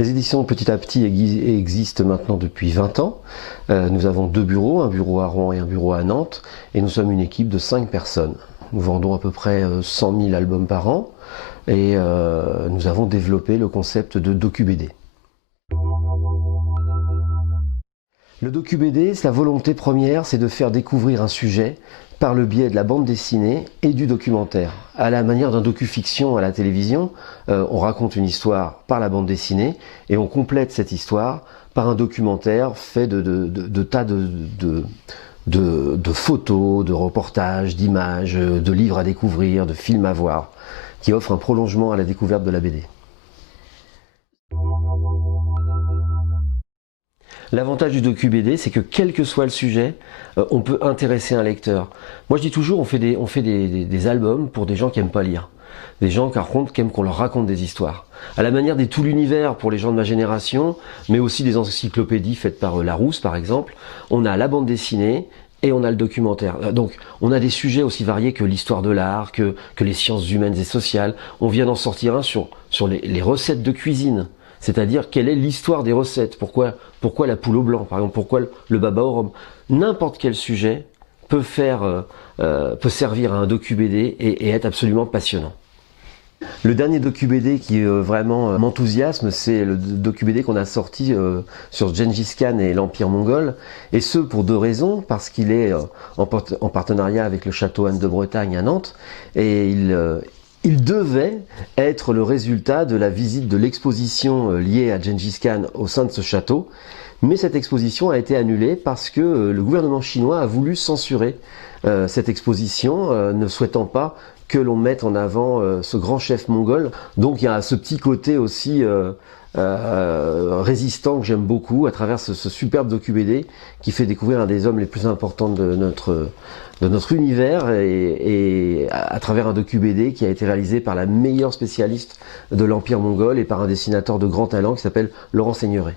Les éditions Petit à Petit existent maintenant depuis 20 ans. Nous avons 2 bureaux, un bureau à Rouen et un bureau à Nantes, et nous sommes une équipe de 5 personnes. Nous vendons à peu près 100 000 albums par an, et nous avons développé le concept de docu-BD. Le docu-BD, la volonté première, c'est de faire découvrir un sujet par le biais de la bande dessinée et du documentaire. À la manière d'un docu-fiction à la télévision, on raconte une histoire par la bande dessinée et on complète cette histoire par un documentaire fait de tas de photos, de reportages, d'images, de livres à découvrir, de films à voir, qui offre un prolongement à la découverte de la BD. L'avantage du docu-BD, c'est que quel que soit le sujet, on peut intéresser un lecteur. Moi je dis toujours, on fait des albums pour des gens qui n'aiment pas lire. Des gens par contre qui aiment qu'on leur raconte des histoires. À la manière des Tout l'univers pour les gens de ma génération, mais aussi des encyclopédies faites par Larousse par exemple, on a la bande dessinée et on a le documentaire. Donc on a des sujets aussi variés que l'histoire de l'art, que les sciences humaines et sociales. On vient d'en sortir un sur les recettes de cuisine. C'est-à-dire, quelle est l'histoire des recettes? Pourquoi la poule au blanc, par exemple? Pourquoi le baba au rhum? N'importe quel sujet peut servir à un docu-BD et être absolument passionnant. Le dernier docu-BD qui vraiment m'enthousiasme, c'est le docu-BD qu'on a sorti sur Gengis Khan et l'Empire mongol. Et ce, pour 2 raisons. Parce qu'il est en partenariat avec le château Anne de Bretagne à Nantes. Et il devait être le résultat de la visite de l'exposition liée à Gengis Khan au sein de ce château. Mais cette exposition a été annulée parce que le gouvernement chinois a voulu censurer cette exposition, ne souhaitant pas que l'on mette en avant ce grand chef mongol. Donc il y a ce petit côté aussi résistant que j'aime beaucoup à travers ce superbe docu-BD qui fait découvrir un des hommes les plus importants de notre univers et à travers un docu-BD qui a été réalisé par la meilleure spécialiste de l'Empire mongol et par un dessinateur de grand talent qui s'appelle Laurent Seigneuret.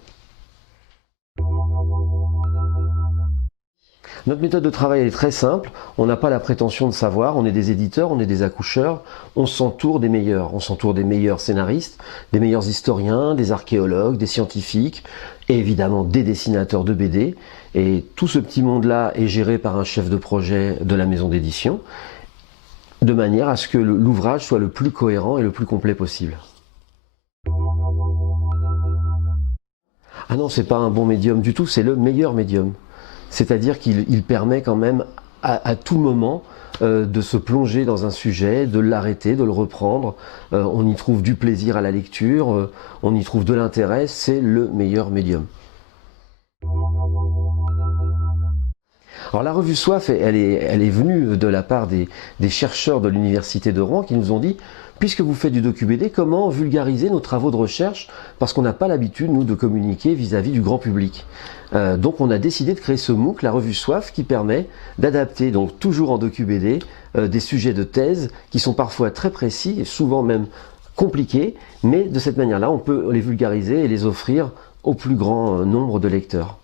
Notre méthode de travail est très simple, on n'a pas la prétention de savoir, on est des éditeurs, on est des accoucheurs, on s'entoure des meilleurs. On s'entoure des meilleurs scénaristes, des meilleurs historiens, des archéologues, des scientifiques, et évidemment des dessinateurs de BD. Et tout ce petit monde-là est géré par un chef de projet de la maison d'édition, de manière à ce que l'ouvrage soit le plus cohérent et le plus complet possible. Ah non, c'est pas un bon médium du tout, c'est le meilleur médium. C'est-à-dire qu'il permet quand même à tout moment de se plonger dans un sujet, de l'arrêter, de le reprendre. On y trouve du plaisir à la lecture, on y trouve de l'intérêt, c'est le meilleur médium. Alors la revue Soif, elle est venue de la part des chercheurs de l'université de Rouen qui nous ont dit « Puisque vous faites du docu-BD, comment vulgariser nos travaux de recherche parce qu'on n'a pas l'habitude, nous, de communiquer vis-à-vis du grand public ». Donc on a décidé de créer ce MOOC, la revue Soif, qui permet d'adapter, donc toujours en docu-BD, des sujets de thèse qui sont parfois très précis et souvent même compliqués, mais de cette manière-là, on peut les vulgariser et les offrir au plus grand nombre de lecteurs.